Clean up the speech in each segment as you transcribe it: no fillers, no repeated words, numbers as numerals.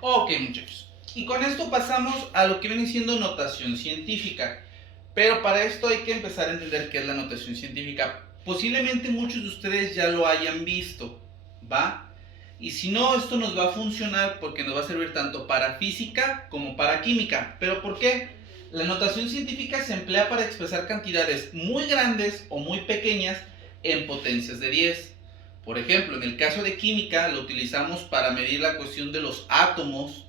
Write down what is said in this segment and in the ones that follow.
Ok, muchachos. Y con esto pasamos a lo que viene siendo notación científica. Pero para esto hay que empezar a entender qué es la notación científica. Posiblemente muchos de ustedes ya lo hayan visto, ¿va? Y si no, esto nos va a funcionar porque nos va a servir tanto para física como para química. ¿Pero por qué? La notación científica se emplea para expresar cantidades muy grandes o muy pequeñas en potencias de 10. Por ejemplo, en el caso de química lo utilizamos para medir la cuestión de los átomos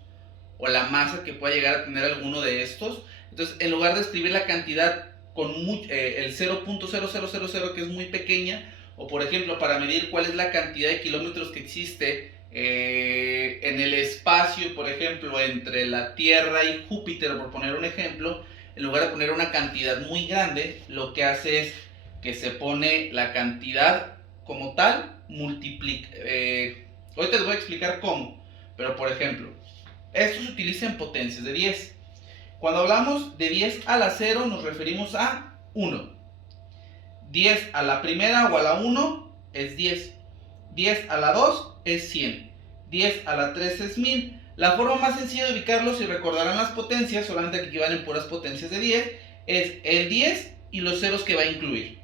o la masa que pueda llegar a tener alguno de estos. Entonces, en lugar de escribir la cantidad con el 0.0000, que es muy pequeña, o por ejemplo, para medir cuál es la cantidad de kilómetros que existe en el espacio, por ejemplo, entre la Tierra y Júpiter, por poner un ejemplo, en lugar de poner una cantidad muy grande, lo que hace es que se pone la cantidad como tal, multiplica. Ahorita les voy a explicar cómo, pero por ejemplo, esto se utiliza en potencias de 10. Cuando hablamos de 10 a la 0 nos referimos a 1. 10 a la primera o a la 1 es 10. 10 a la 2 es 100. 10 a la 3 es 1000. La forma más sencilla de ubicarlos, si recordarán las potencias, solamente que equivalen puras potencias de 10, es el 10 y los ceros que va a incluir.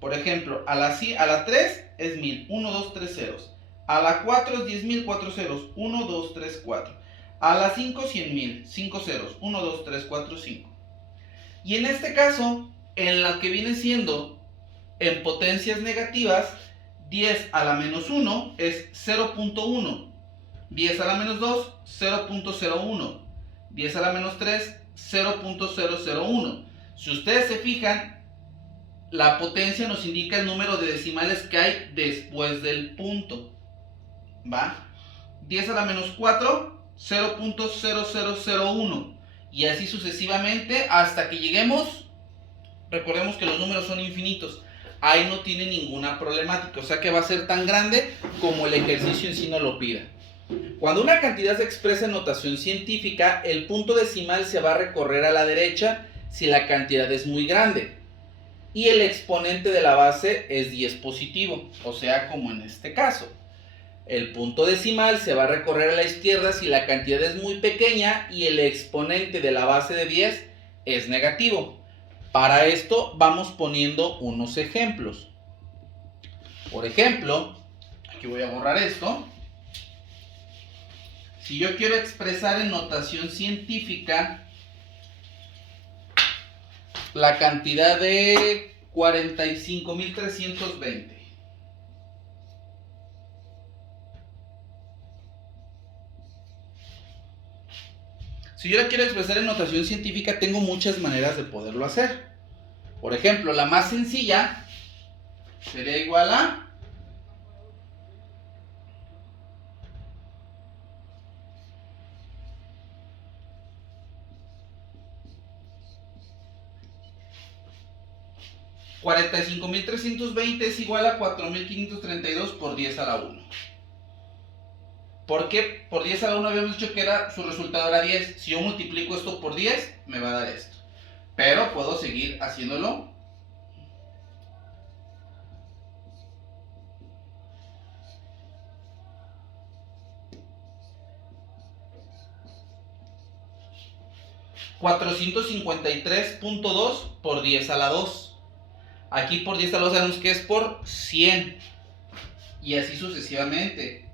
Por ejemplo, a la 3 es 1000, 1, 2, 3 ceros. A la 4 es 10.000, 4 ceros, 1, 2, 3, 4. A la 5, 100.000, 5 ceros, 1, 2, 3, 4, 5. Y en este caso, en la que viene siendo en potencias negativas, 10 a la menos 1 es 0.1. 10 a la menos 2, 0.01. 10 a la menos 3, 0.001. Si ustedes se fijan, la potencia nos indica el número de decimales que hay después del punto. ¿Va? 10 a la menos 4, 0.0001. Y así sucesivamente hasta que lleguemos. Recordemos que los números son infinitos. Ahí no tiene ninguna problemática. O sea que va a ser tan grande como el ejercicio en sí no lo pida. Cuando una cantidad se expresa en notación científica, el punto decimal se va a recorrer a la derecha si la cantidad es muy grande. Y el exponente de la base es 10 positivo. O sea, como en este caso. El punto decimal se va a recorrer a la izquierda si la cantidad es muy pequeña y el exponente de la base de 10 es negativo. Para esto vamos poniendo unos ejemplos. Por ejemplo, aquí voy a borrar esto. Si yo quiero expresar en notación científica la cantidad de 45.320. Si yo la quiero expresar en notación científica, tengo muchas maneras de poderlo hacer. Por ejemplo, la más sencilla sería igual a 45.320 es igual a 4.532 por 10 a la 1. ¿Por qué? Por 10 a la 1 habíamos dicho que su resultado era 10. Si yo multiplico esto por 10, me va a dar esto. Pero puedo seguir haciéndolo. $453.2 por 10 a la 2. Aquí por 10 a la 2 sabemos que es por 100. Y así sucesivamente.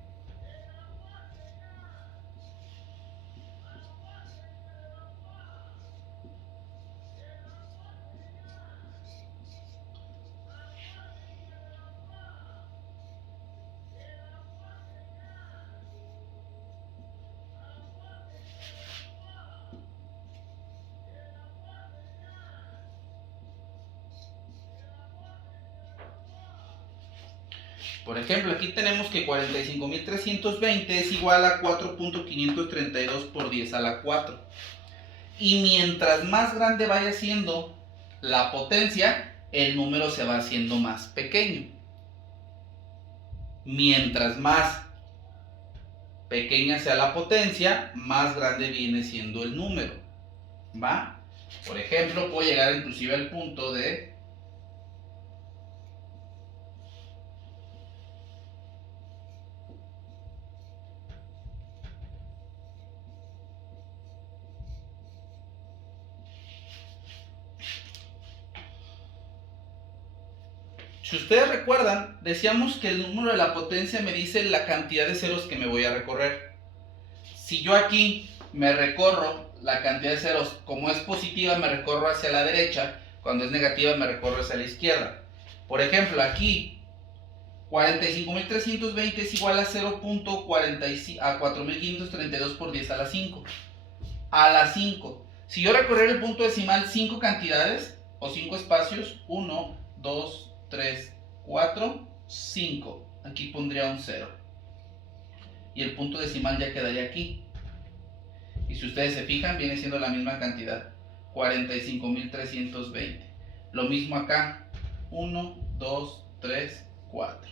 Por ejemplo, aquí tenemos que 45.320 es igual a 4.532 por 10 a la 4. Y mientras más grande vaya siendo la potencia, el número se va haciendo más pequeño. Mientras más pequeña sea la potencia, más grande viene siendo el número. ¿Va? Por ejemplo, puedo llegar inclusive al punto de Si ustedes recuerdan, decíamos que el número de la potencia me dice la cantidad de ceros que me voy a recorrer. Si yo aquí me recorro la cantidad de ceros, como es positiva me recorro hacia la derecha, cuando es negativa me recorro hacia la izquierda. Por ejemplo, aquí 45.320 es igual a 4.532 por 10 a la 5. A la 5. Si yo recorriera el punto decimal 5 cantidades o 5 espacios, 1, 2, 3, 4, 5. Aquí pondría un 0. Y el punto decimal ya quedaría aquí. Y si ustedes se fijan, viene siendo la misma cantidad, 45.320. Lo mismo acá, 1, 2, 3, 4.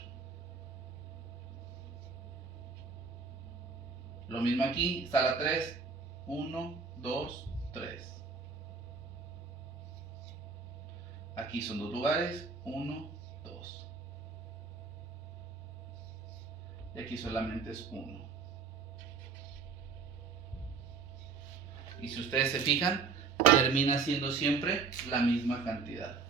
Lo mismo aquí, sala 3, 1, 2, 3. Aquí son dos lugares, 1, 2. Y aquí solamente es 1. Y si ustedes se fijan, termina siendo siempre la misma cantidad.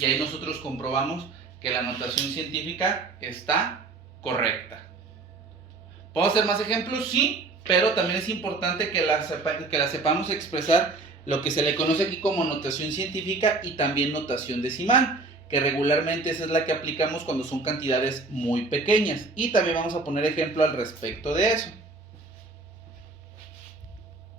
Y ahí nosotros comprobamos que la notación científica está correcta. ¿Puedo hacer más ejemplos? Sí, pero también es importante que la sepamos expresar lo que se le conoce aquí como notación científica y también notación decimal, que regularmente esa es la que aplicamos cuando son cantidades muy pequeñas. Y también vamos a poner ejemplo al respecto de eso.